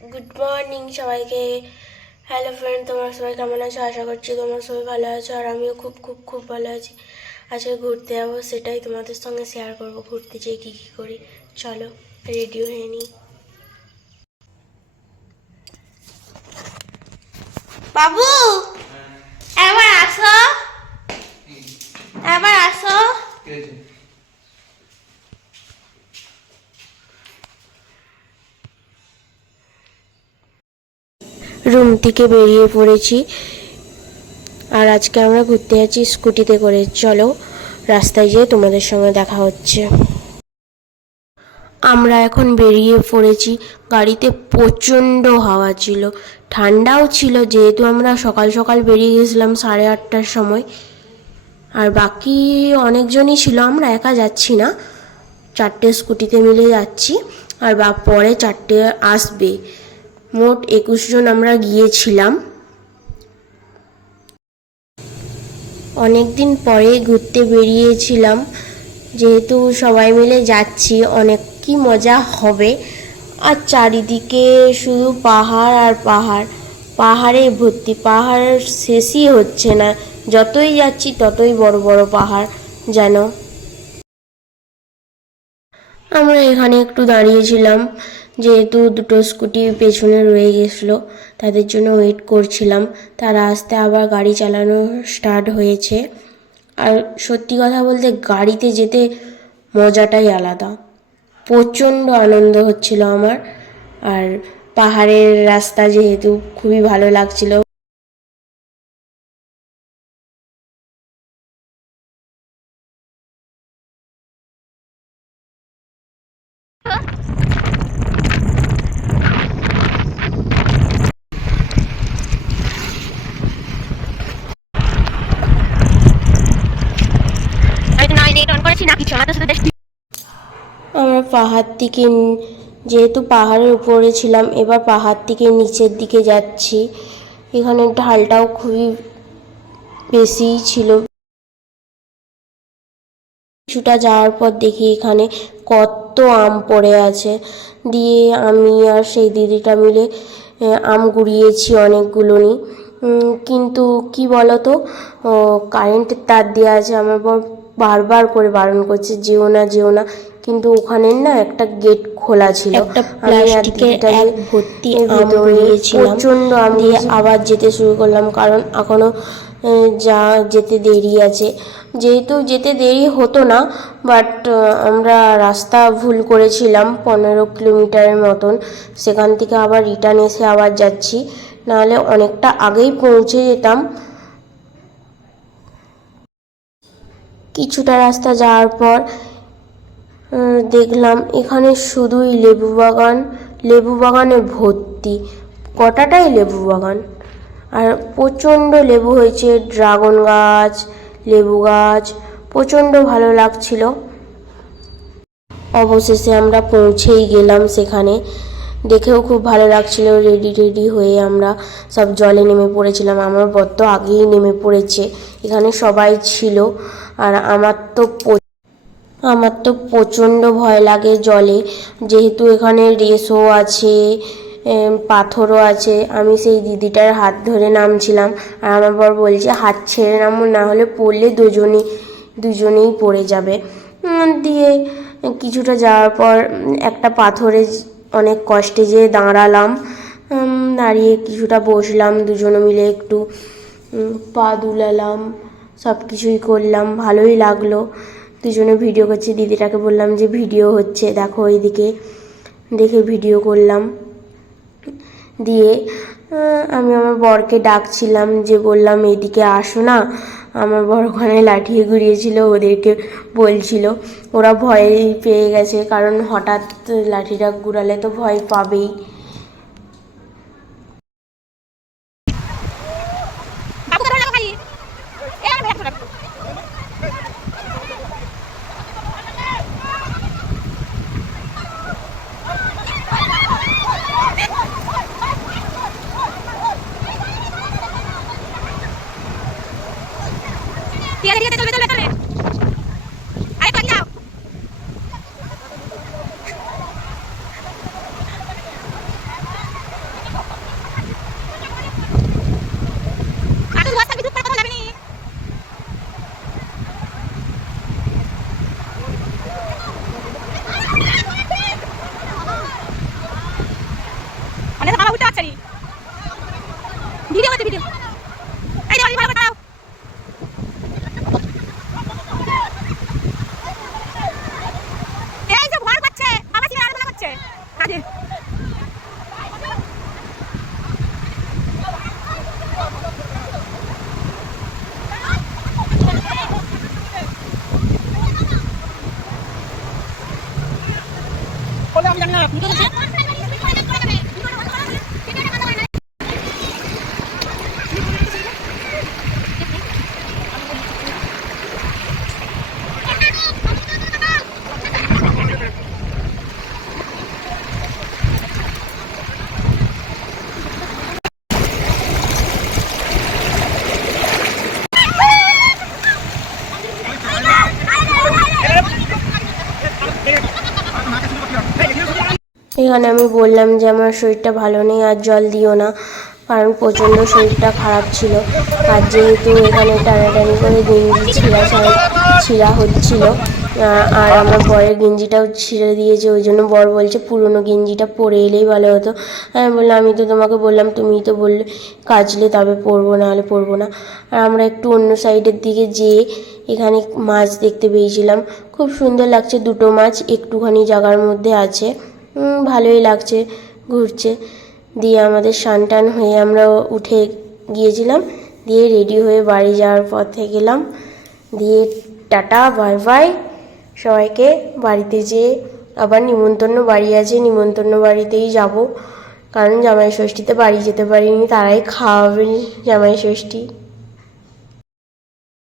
Good morning সবাইকে। Hello friend, তোমরা সবাই কেমন আছো? আশা করছি তোমরা সবাই ভালো আছো, আর আমিও খুব খুব খুব ভালো আছি। আজকে ঘুরতে যাবো, সেটাই তোমাদের সঙ্গে শেয়ার করবো। ঘুরতে যেয়ে কী কী করি, চলো রেডি হয়ে নিই। বাবু, একবার আসো, একবার আসো। রুম থেকে বেরিয়ে পড়েছি, আর আজকে আমরা ঘুরতে যাচ্ছি স্কুটিতে করে। চলো রাস্তায় যেয়ে তোমাদের সঙ্গে দেখা হচ্ছে। আমরা এখন বেরিয়ে পড়েছি। গাড়িতে প্রচণ্ড হাওয়া ছিল, ঠান্ডাও ছিল, যেহেতু আমরা সকাল সকাল বেরিয়ে গেছিলাম 8:30টার সময়। আর বাকি অনেকজনই ছিল, আমরা একা যাচ্ছি না, 4টে স্কুটিতে মিলে যাচ্ছি, আর পরে 4টে আসবে। মোট 21 জন আমরা গিয়েছিলাম। অনেক দিন পরে ঘুরতে বেরিয়েছিলাম, যেহেতু সবাই মিলে যাচ্ছি, অনেক কি মজা হবে। আর চারিদিকে শুধু পাহাড় আর পাহাড়, পাহাড়ে ভর্তি, পাহাড়ের শেষই হচ্ছে না, যতই যাচ্ছি ততই বড় বড় পাহাড় যেন। আমরা এখানে একটু দাঁড়িয়েছিলাম, যেহেতু দুটো স্কুটি পেছনে রয়ে গেছিলো, তাদের জন্য ওয়েট করছিলাম। তারা আসতে আবার গাড়ি চালানো স্টার্ট হয়েছে। আর সত্যি কথা বলতে গাড়িতে যেতে মজাটাই আলাদা, প্রচণ্ড আনন্দ হচ্ছিল আমার। আর পাহাড়ের রাস্তা যেহেতু খুবই ভালো লাগছিল। আমরা পাহাড় থেকে, যেহেতু পাহাড়ের উপরে ছিলাম, এবার পাহাড় থেকে নিচের দিকে যাচ্ছি। এখানে ঢালটাও খুবই বেশিই ছিল। কিছুটা যাওয়ার পর দেখি এখানে কত আম পড়ে আছে, দিয়ে আমি আর সেই দিদিটা মিলে আম কুড়িয়েছি অনেকগুলোই। কিন্তু কি বলতো, কারেন্টের তার দেওয়া আছে, আমার বর বারবার করে বারণ করছে যেও না যেও না, কিন্তু ওখানে না একটা গেট খোলা ছিল, একটা প্লাস্টিকের এক ভর্তি আম কুড়িয়েছিলাম, প্রচণ্ড আম দিয়ে আবার যেতে শুরু করলাম, কারণ এখনও যেতে দেরি আছে। যেহেতু যেতে দেরি হতো না, বাট আমরা রাস্তা ভুল করেছিলাম 15 কিলোমিটারের মতন, সেখান থেকে আবার রিটার্ন এসে আবার যাচ্ছি, নাহলে অনেকটা আগেই পৌঁছে যেতাম। কিছুটা রাস্তা যাওয়ার পর দেখলাম এখানে শুধুই লেবু বাগান, লেবু বাগানে ভর্তি, কটাটাই লেবু বাগান, আর প্রচণ্ড লেবু হয়েছে, ড্রাগন গাছ, লেবু গাছ, প্রচণ্ড ভালো লাগছিল। অবশেষে আমরা পৌঁছেই গেলাম সেখানে, দেখেও খুব ভালো লাগছিল। রেডি হয়ে আমরা সব জলে নেমে পড়েছিলাম, আমার বর আগেই নেমে পড়েছে, এখানে সবাই ছিল। আর আমার তো প্রচণ্ড ভয় লাগে জলে, যেহেতু এখানে রেসও আছে, পাথরও আছে। আমি সেই দিদিটার হাত ধরে নামছিলাম, আর আমার বর বলছে হাত ছেড়ে নামো, না হলে পড়লে দুজনেই পড়ে যাবে। দিয়ে কিছুটা যাওয়ার পর একটা পাথরে অনেক কষ্টে যেয়ে দাঁড়ালাম, দাঁড়িয়ে কিছুটা বসলাম, দুজনে মিলে একটু পা দুলালাম, সব কিছুই করলাম, ভালোই লাগলো। দুজনে ভিডিও করছি, দিদিটাকে বললাম যে ভিডিও হচ্ছে দেখো এইদিকে, দেখে ভিডিও করলাম। দিয়ে আমি আমার বরকে ডাকছিলাম, যে বললাম এদিকে আসো না, আমার বর ওখানে লাঠি ঘুরিয়েছিল, ওদেরকে বলছিল, ওরা ভয় পেয়ে গেছে, কারণ হঠাৎ লাঠিটা ঘুরালে তো ভয় পাবেই। ঠিক আছে চলবে চলবে চলবে, আরে পালিয়ে যাও। এখানে আমি বললাম যে আমার শরীরটা ভালো নেই, আর জল দিও না, কারণ প্রচণ্ড শরীরটা খারাপ ছিল। আর যেহেতু এখানে টানাটানি করে গেঞ্জি ছিঁড়া হচ্ছিল, আর আমার বরের গেঞ্জিটাও ছিঁড়ে দিয়েছে, ওই জন্য বর বলছে পুরনো গেঞ্জিটা পরে এলেই ভালো হতো। আমি বললাম আমি তো তোমাকে বললাম, তুমিই তো বললে কাচলে তবে পরবো, না হলে পরবো না। আর আমরা একটু অন্য সাইডের দিকে যেয়ে এখানে মাছ দেখতে পেয়েছিলাম, খুব সুন্দর লাগছে। দুটো মাছ একটুখানি জায়গার মধ্যে আছে, ভালোই লাগছে ঘুরছে। দিয়ে আমাদের স্নান টান হয়ে আমরা উঠে গিয়েছিলাম, দিয়ে রেডি হয়ে বাড়ি যাওয়ার পথে গেলাম। দিয়ে টাটা বাই বাই সবাইকে। বাড়িতে যেয়ে আবার নিমন্ত্রণ বাড়ি আছে, নিমন্ত্রণ বাড়িতেই যাব, কারণ জামাই ষষ্ঠীতে বাড়ি যেতে পারিনি, তারাই খাওয়াবে জামাই ষষ্ঠী।